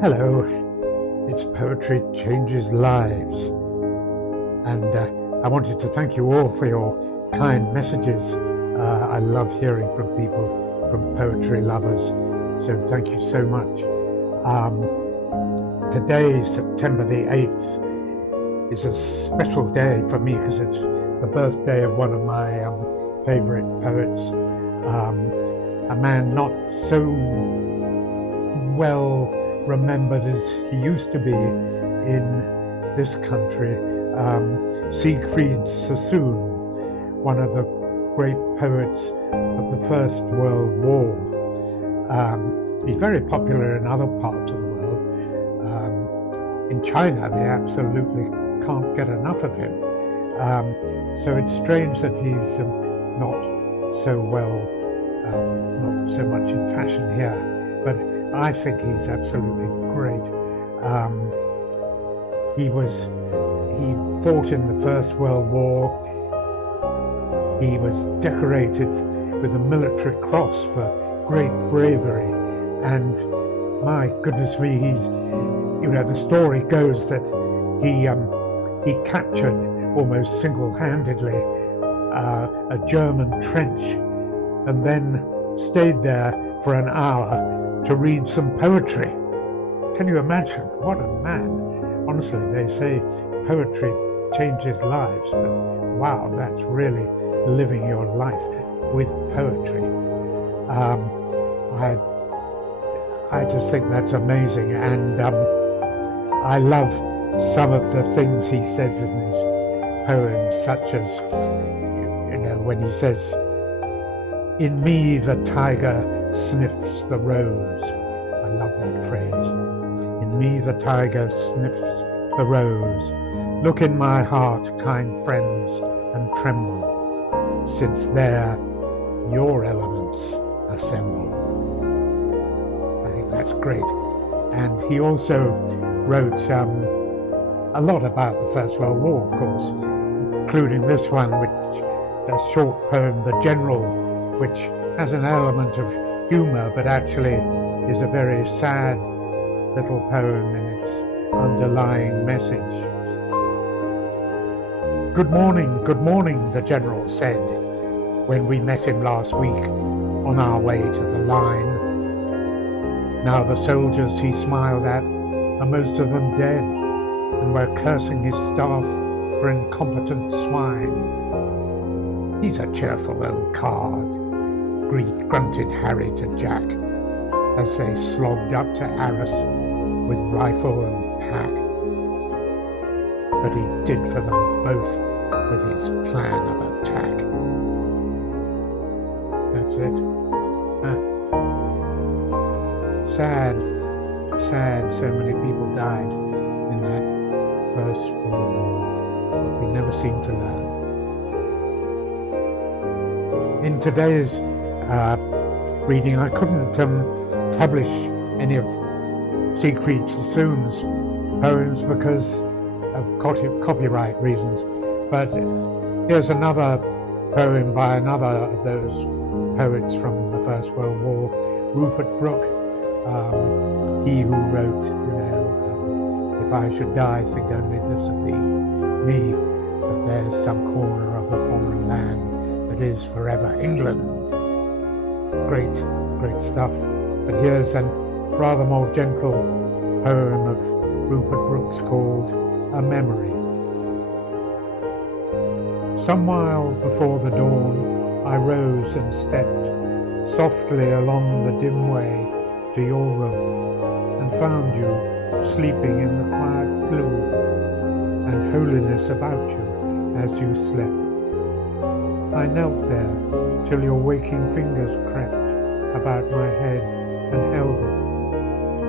Hello, it's Poetry Changes Lives, and I wanted to thank you all for your kind messages. I love hearing from people, from poetry lovers, so thank you so much. Today, September the 8th, is a special day for me because it's the birthday of one of my favorite poets, a man not so well remembered as he used to be in this country, Siegfried Sassoon, one of the great poets of the First World War. He's very popular in other parts of the world. In China, they absolutely can't get enough of him. So it's strange that he's not so well, not so much in fashion here, but I think he's absolutely great. He fought in the First World War. He was decorated with a military cross for great bravery, and my goodness me, the story goes that he captured almost single-handedly a German trench, and then stayed there for an hour to read some poetry. Can you imagine? What a man. Honestly, they say poetry changes lives, but wow, that's really living your life with poetry. I just think that's amazing, and I love some of the things he says in his poems, such as, when he says, "In me the tiger sniffs the rose." I love that phrase. In me the tiger sniffs the rose. Look in my heart, kind friends, and tremble, since there your elements assemble. I think that's great. And he also wrote a lot about the First World War, of course, including this one, a short poem, The General, which has an element of humor, but actually is a very sad little poem in its underlying message. Good morning, the General said, when we met him last week on our way to the line. Now the soldiers he smiled at are most of them dead, and were cursing his staff for incompetent swine. He's a cheerful old card, grunted Harry to Jack, as they slogged up to Arras with rifle and pack. But he did for them both with his plan of attack. That's it. Sad, so many people died in that First World War. We never seem to learn. In today's reading, I couldn't publish any of Siegfried Sassoon's poems because of copyright reasons, but here's another poem by another of those poets from the First World War, Rupert Brooke, he who wrote, if I should die, think only this of thee, me, but there's some corner of a foreign land that is forever England. Great stuff. But here's a rather more gentle poem of Rupert Brooke's called A Memory. Some while before the dawn, I rose and stepped softly along the dim way to your room, and found you sleeping in the quiet gloom, and holiness about you as you slept. I knelt there till your waking fingers crept about my head and held it.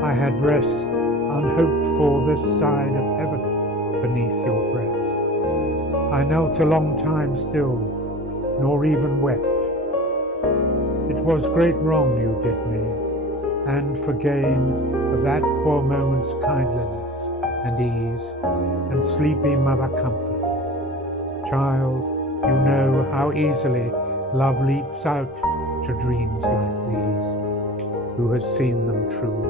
I had rest unhoped for this side of heaven beneath your breast. I knelt a long time still, nor even wept. It was great wrong you did me, and for gain of that poor moment's kindliness and ease, and sleepy mother comfort. Child, you know how easily love leaps out to dreams like these, who has seen them true,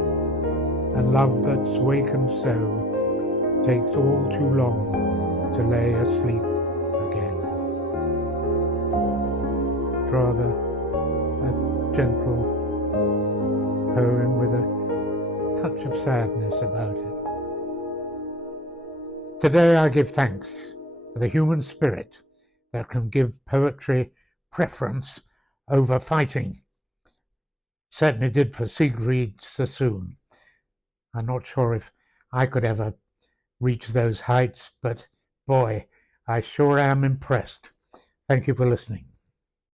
and love that's wakened so takes all too long to lay asleep again. It's rather a gentle poem with a touch of sadness about it. Today I give thanks for the human spirit that can give poetry preference over fighting. Certainly did for Siegfried Sassoon. I'm not sure if I could ever reach those heights, but boy, I sure am impressed. Thank you for listening.